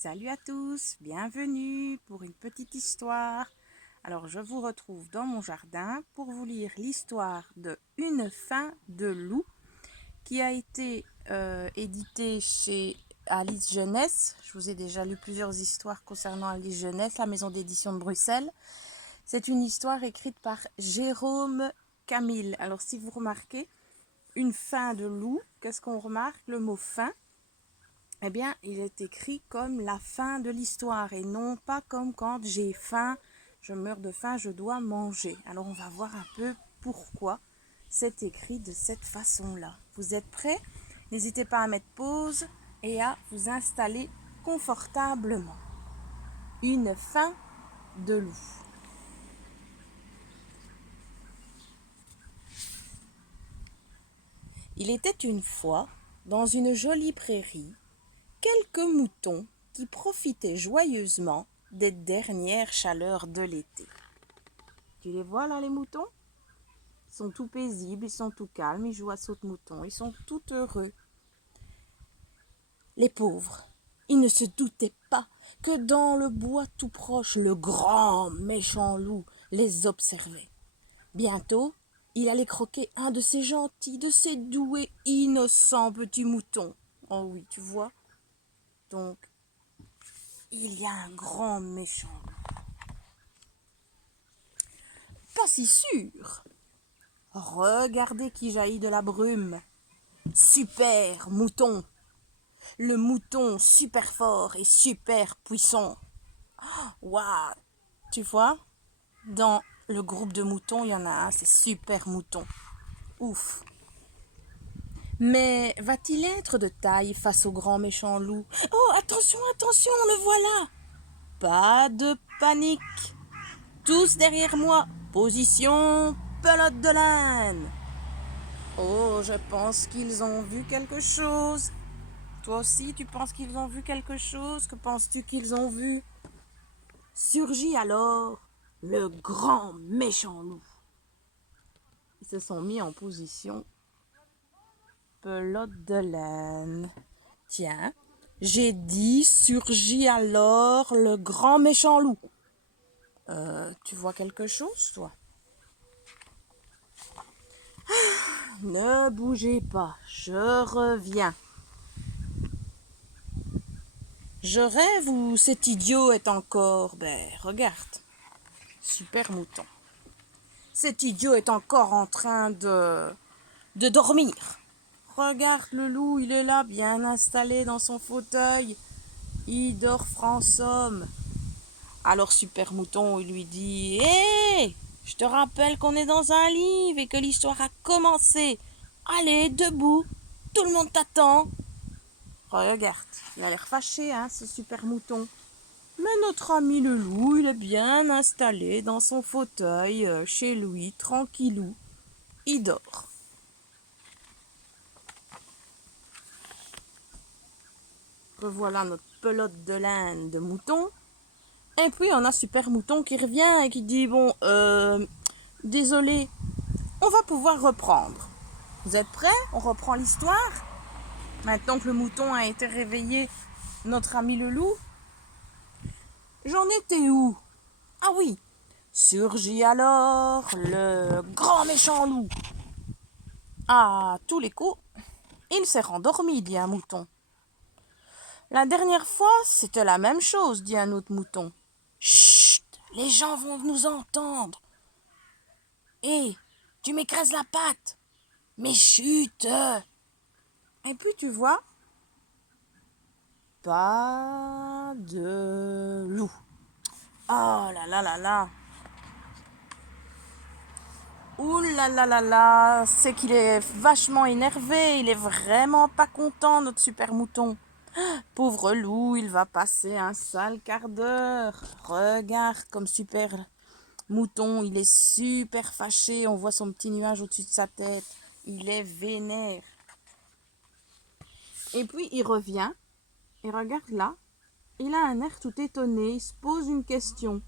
Salut à tous, bienvenue pour une petite histoire. Alors je vous retrouve dans mon jardin pour vous lire l'histoire de Une fin de loup qui a été éditée chez Alice Jeunesse. Je vous ai déjà lu plusieurs histoires concernant Alice Jeunesse, la maison d'édition de Bruxelles. C'est une histoire écrite par Jérôme Camille. Alors si vous remarquez, une fin de loup, qu'est-ce qu'on remarque? Le mot fin. Eh bien, il est écrit comme la fin de l'histoire et non pas comme quand j'ai faim, je meurs de faim, je dois manger. Alors, on va voir un peu pourquoi c'est écrit de cette façon-là. Vous êtes prêts? N'hésitez pas à mettre pause et à vous installer confortablement. Une fin de loup. Il était une fois, dans une jolie prairie, quelques moutons qui profitaient joyeusement des dernières chaleurs de l'été. Tu les vois là, les moutons? Ils sont tout paisibles, ils sont tout calmes, ils jouent à saute-mouton, ils sont tout heureux. Les pauvres, ils ne se doutaient pas que dans le bois tout proche, le grand méchant loup les observait. Bientôt, il allait croquer un de ces gentils, de ces doux et innocents petits moutons. Oh oui, tu vois? Donc, il y a un grand méchant loup. Pas si sûr. Regardez qui jaillit de la brume. Super mouton. Le mouton super fort et super puissant. Waouh. Tu vois, dans le groupe de moutons, il y en a un, c'est super mouton. Ouf. Mais va-t-il être de taille face au grand méchant loup? Oh, attention, attention, le voilà. Pas de panique. Tous derrière moi. Position pelote de laine. Oh, je pense qu'ils ont vu quelque chose. Toi aussi, tu penses qu'ils ont vu quelque chose? Que penses-tu qu'ils ont vu? Surgit alors le grand méchant loup. Ils se sont mis en position pelote de laine. Tiens, j'ai dit surgit alors le grand méchant loup. Tu vois quelque chose, toi? Ne bougez pas, je reviens. Je rêve ou cet idiot est encore... Ben, regarde. Super mouton. Cet idiot est encore en train de dormir. Regarde le loup, il est là, bien installé dans son fauteuil. Il dort franc-somme. Alors Super Mouton, il lui dit: Hé, je te rappelle qu'on est dans un livre et que l'histoire a commencé. Allez, debout, tout le monde t'attend. Regarde, il a l'air fâché, hein, ce Super Mouton. Mais notre ami le loup, il est bien installé dans son fauteuil, chez lui, tranquillou. Il dort. Revoilà notre pelote de laine de mouton. Et puis on a Super Mouton qui revient et qui dit: Bon, désolé, on va pouvoir reprendre. Vous êtes prêts? On reprend l'histoire? Maintenant que le mouton a été réveillé, notre ami le loup. J'en étais où? Ah oui, surgit alors le grand méchant loup. À tous les coups, il s'est rendormi, dit un mouton. La dernière fois, c'était la même chose, dit un autre mouton. Chut, les gens vont nous entendre. Hé, tu m'écrases la patte. Mais chut. Et puis tu vois, pas de loup. Oh là là là là. Ouh là là là là, c'est qu'il est vachement énervé, il est vraiment pas content, notre super mouton. Pauvre loup, il va passer un sale quart d'heure. Regarde comme super mouton, il est super fâché, on voit son petit nuage au-dessus de sa tête. Il est vénère. Et puis il revient, et regarde là, il a un air tout étonné, il se pose une question.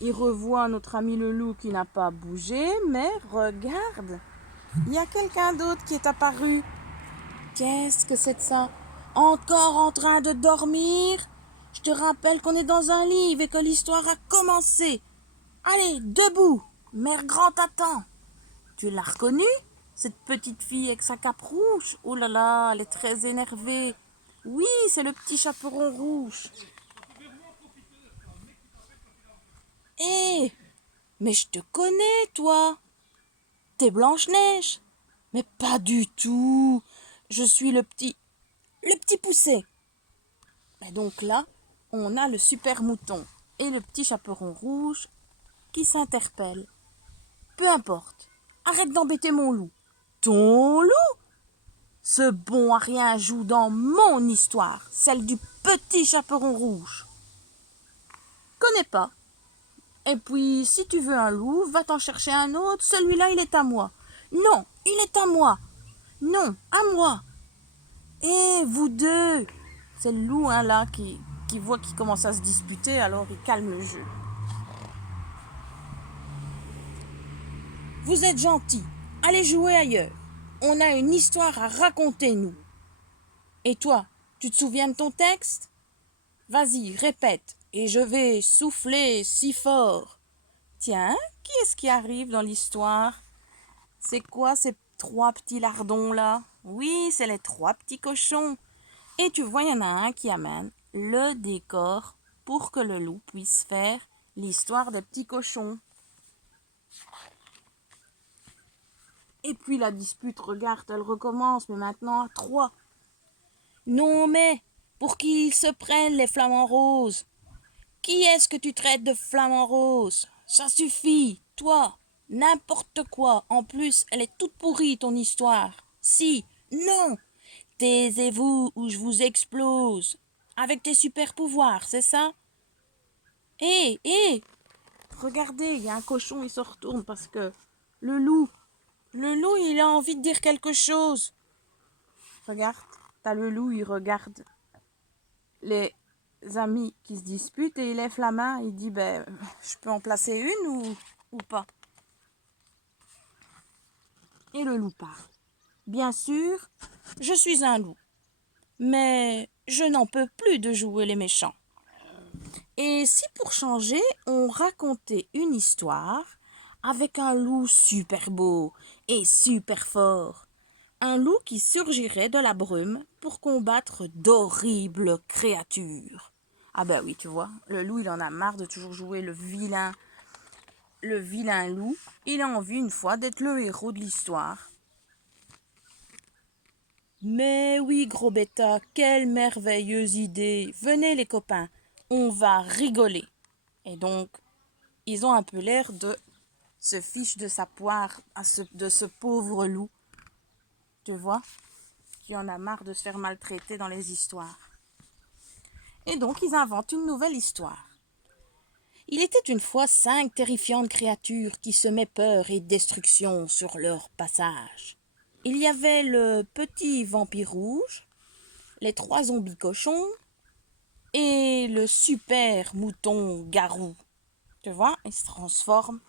Il revoit notre ami le loup qui n'a pas bougé, mais regarde, il y a quelqu'un d'autre qui est apparu. Qu'est-ce que c'est de ça? Encore en train de dormir? Je te rappelle qu'on est dans un livre et que l'histoire a commencé. Allez, debout. Mère Grand t'attend. Tu l'as reconnue, cette petite fille avec sa cape rouge? Oh là là, elle est très énervée. Oui, c'est le petit chaperon rouge. Hé, mais je te connais, toi. T'es Blanche-Neige. Mais pas du tout. Je suis le petit poucet. Et donc là, on a le super mouton et le petit chaperon rouge qui s'interpellent. Peu importe. Arrête d'embêter mon loup. Ton loup? Ce bon à rien joue dans mon histoire, celle du petit chaperon rouge. Connais pas. Et puis, si tu veux un loup, va t'en chercher un autre. Celui-là, il est à moi. Non, il est à moi. Non, à moi. Eh, vous deux. C'est le loup, hein, là, qui voit qu'ils commencent à se disputer, alors il calme le jeu. Vous êtes gentils. Allez jouer ailleurs. On a une histoire à raconter, nous. Et toi, tu te souviens de ton texte? Vas-y, répète. Et je vais souffler si fort. Tiens, qui est-ce qui arrive dans l'histoire? C'est quoi ces trois petits lardons là? Oui, c'est les trois petits cochons. Et tu vois, il y en a un qui amène le décor pour que le loup puisse faire l'histoire des petits cochons. Et puis la dispute, regarde, elle recommence, mais maintenant à trois. Non mais, pour qu'ils se prennent les flamants roses? Qui est-ce que tu traites de flamant rose? Ça suffit, toi, n'importe quoi. En plus, elle est toute pourrie, ton histoire. Si, non, taisez-vous ou je vous explose. Avec tes super pouvoirs, c'est ça? Hé, regardez, il y a un cochon, il se retourne parce que le loup, il a envie de dire quelque chose. Regarde, t'as le loup, il regarde les amis qui se disputent et il lève la main, il dit ben je peux en placer une ou pas. Et le loup parle. Bien sûr, je suis un loup, mais je n'en peux plus de jouer les méchants. Et si pour changer, on racontait une histoire avec un loup super beau et super fort, un loup qui surgirait de la brume pour combattre d'horribles créatures. Ah ben oui, tu vois, le loup, il en a marre de toujours jouer le vilain loup. Il a envie une fois d'être le héros de l'histoire. Mais oui, gros bêta, quelle merveilleuse idée. Venez les copains, on va rigoler. Et donc, ils ont un peu l'air de se fiche de sa poire de ce pauvre loup. Tu vois, qui en a marre de se faire maltraiter dans les histoires. Et donc, ils inventent une nouvelle histoire. Il était une fois 5 terrifiantes créatures qui semaient peur et destruction sur leur passage. Il y avait le petit vampire rouge, les 3 zombies cochons et le super mouton garou. Tu vois, ils se transforment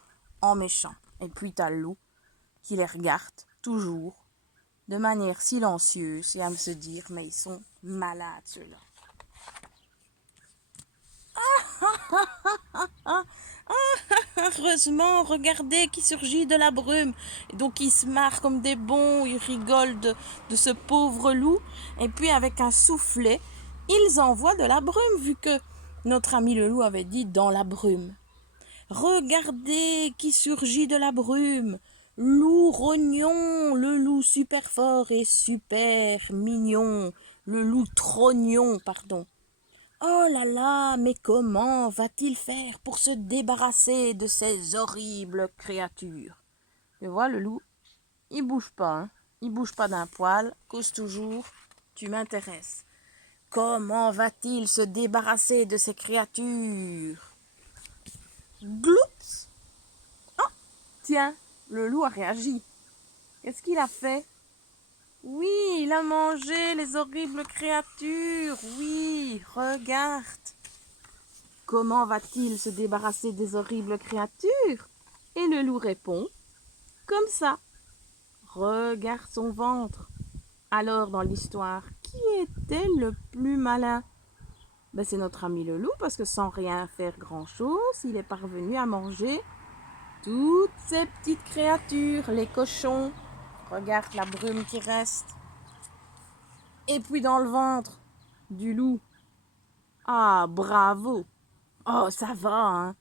en méchants. Et puis t'as le loup qui les regarde toujours de manière silencieuse et à se dire mais ils sont malades ceux-là. Heureusement, regardez qui surgit de la brume. Et donc ils se marrent comme des bons, ils rigolent de ce pauvre loup. Et puis avec un soufflet, ils envoient de la brume vu que notre ami le loup avait dit dans la brume. Regardez qui surgit de la brume. Loup rognon, le loup super fort et super mignon. Le loup trognon, pardon. Oh là là, mais comment va-t-il faire pour se débarrasser de ces horribles créatures? Tu vois, le loup, il bouge pas, hein. Il bouge pas d'un poil, cause toujours, tu m'intéresses. Comment va-t-il se débarrasser de ces créatures? Gloups! Oh, tiens, le loup a réagi. Qu'est-ce qu'il a fait? Oui, il a mangé les horribles créatures. Oui, regarde. Comment va-t-il se débarrasser des horribles créatures? Et le loup répond, comme ça. Regarde son ventre. Alors, dans l'histoire, qui était le plus malin? Ben, c'est notre ami le loup, parce que sans rien faire grand-chose, il est parvenu à manger toutes ces petites créatures, les cochons. Regarde la brume qui reste. Et puis dans le ventre du loup. Ah, bravo. Oh, ça va, hein.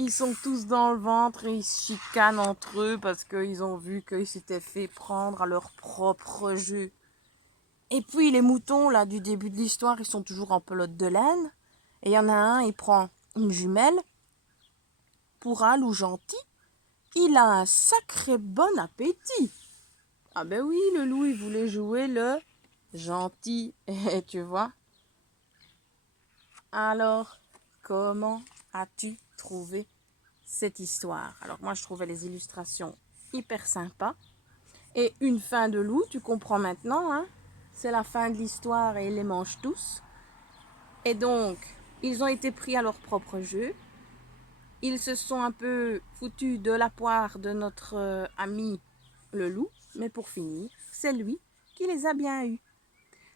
Ils sont tous dans le ventre et ils se chicanent entre eux parce qu'ils ont vu qu'ils s'étaient fait prendre à leur propre jeu. Et puis les moutons, là, du début de l'histoire, ils sont toujours en pelote de laine. Et il y en a un, il prend une jumelle. Pour un loup gentil, il a un sacré bon appétit. Ah ben oui, le loup, il voulait jouer le gentil. Et tu vois. Alors, comment as-tu trouvé cette histoire? Alors moi, je trouvais les illustrations hyper sympas. Et une fin de loup, tu comprends maintenant, hein? C'est la fin de l'histoire et ils les mangent tous. Et donc, ils ont été pris à leur propre jeu. Ils se sont un peu foutus de la poire de notre ami le loup. Mais pour finir, c'est lui qui les a bien eus.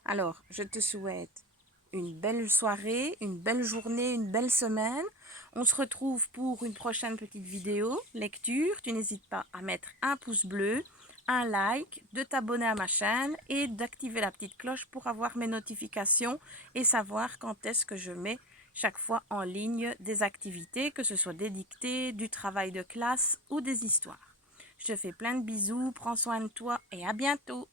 Alors, je te souhaite une belle soirée, une belle journée, une belle semaine. On se retrouve pour une prochaine petite vidéo, lecture. Tu n'hésites pas à mettre un pouce bleu, un like, de t'abonner à ma chaîne et d'activer la petite cloche pour avoir mes notifications et savoir quand est-ce que je mets chaque fois en ligne des activités, que ce soit des dictées, du travail de classe ou des histoires. Je te fais plein de bisous, prends soin de toi et à bientôt.